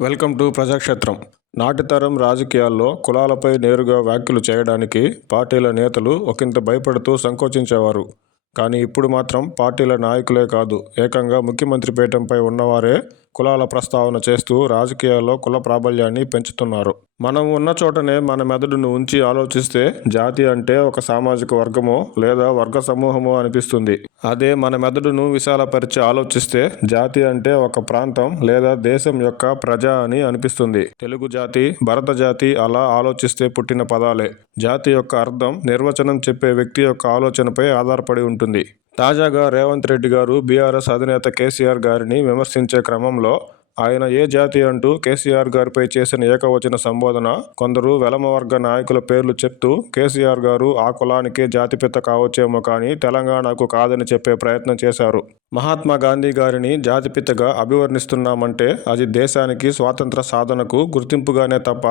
Welcome to ప్రజాక్షేత్రం. నాటితరం రాజకీయాల్లో కులాలపై నేరుగా వ్యాఖ్యలు చేయడానికి పార్టీల నేతలు ఒకంత భయపడుతూ సంకోచించేవారు. కానీ ఇప్పుడు మాత్రం పార్టీల నాయకులే కాదు ఏకంగా ముఖ్యమంత్రి పీఠంపై ఉన్నవారే కులాల ప్రస్తావన చేస్తూ రాజకీయాల్లో కుల ప్రాబల్యాన్ని పెంచుతున్నారు. మనం ఉన్న చోటనే మన మెదడును ఉంచి ఆలోచిస్తే జాతి అంటే ఒక సామాజిక వర్గమో లేదా వర్గ సమూహమో అనిపిస్తుంది. అదే మన మెదడును విశాలపరిచి ఆలోచిస్తే జాతి అంటే ఒక ప్రాంతం లేదా దేశం యొక్క ప్రజ అని అనిపిస్తుంది. తెలుగు జాతి భరత జాతి అలా ఆలోచిస్తే పుట్టిన పదాలే. జాతి యొక్క అర్థం నిర్వచనం చెప్పే వ్యక్తి యొక్క ఆలోచనపై ఆధారపడి ఉంటుంది. తాజాగా రేవంత్ రెడ్డి గారు బీఆర్ఎస్ అధినేత కేసీఆర్ గారిని విమర్శించే క్రమంలో ఆయన ఏ జాతి అంటూ కేసీఆర్ గారిపై చేసిన ఏకవచన సంబోధన కొందరు వెలమవర్గ నాయకుల పేర్లు చెప్తూ కేసీఆర్ గారు ఆ కులానికే జాతిపిత కావచ్చేమో కానీ తెలంగాణకు కాదని చెప్పే ప్రయత్నం చేశారు. మహాత్మా గాంధీ గారిని జాతిపితగా అభివర్ణిస్తున్నామంటే అది దేశానికి స్వాతంత్ర సాధనకు గుర్తింపుగానే తప్ప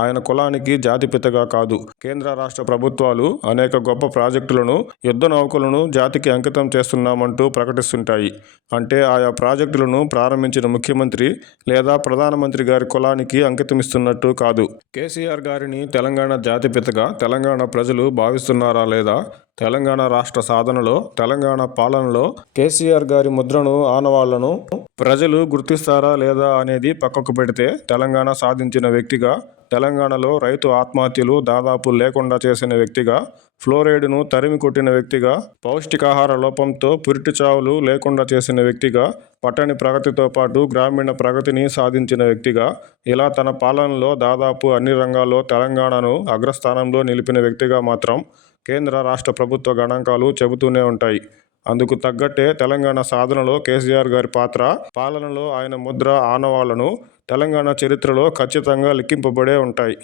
ఆయన కులానికి జాతిపితగా కాదు. కేంద్ర రాష్ట్ర ప్రభుత్వాలు అనేక గొప్ప ప్రాజెక్టులను యుద్ధ నౌకలను జాతికి అంకితం చేస్తున్నామంటూ ప్రకటిస్తుంటాయి. అంటే ఆయా ప్రాజెక్టులను ప్రారంభించిన ముఖ్యమంత్రి లేదా ప్రధానమంత్రి గారి కులానికి అంకితమిస్తున్నట్టు కాదు. కేసీఆర్ గారిని తెలంగాణ జాతిపితగా తెలంగాణ ప్రజలు భావిస్తున్నారా లేదా తెలంగాణ రాష్ట్ర సాధనలో తెలంగాణ పాలనలో కేసీఆర్ గారి ముద్రను ఆనవాళ్ళను ప్రజలు గుర్తిస్తారా లేదా అనేది పక్కకు పెడితే తెలంగాణ సాధించిన వ్యక్తిగా తెలంగాణలో రైతు ఆత్మహత్యలు దాదాపు లేకుండా చేసిన వ్యక్తిగా ఫ్లోరైడ్ను తరిమి కొట్టిన వ్యక్తిగా పౌష్టికాహార లోపంతో పురిటి చావులు లేకుండా చేసిన వ్యక్తిగా పట్టణ ప్రగతితో పాటు గ్రామీణ ప్రగతిని సాధించిన వ్యక్తిగా ఇలా తన పాలనలో దాదాపు అన్ని రంగాల్లో తెలంగాణను అగ్రస్థానంలో నిలిపిన వ్యక్తిగా మాత్రం కేంద్ర రాష్ట్ర ప్రభుత్వ గణాంకాలు చెబుతూనే ఉంటాయి. అందుకు తగ్గట్టే తెలంగాణ సాధనలో కేసీఆర్ గారి పాత్ర పాలనలో ఆయన ముద్ర ఆనవాళ్ళను తెలంగాణ చరిత్రలో ఖచ్చితంగా లిఖింపబడే ఉంటాయి.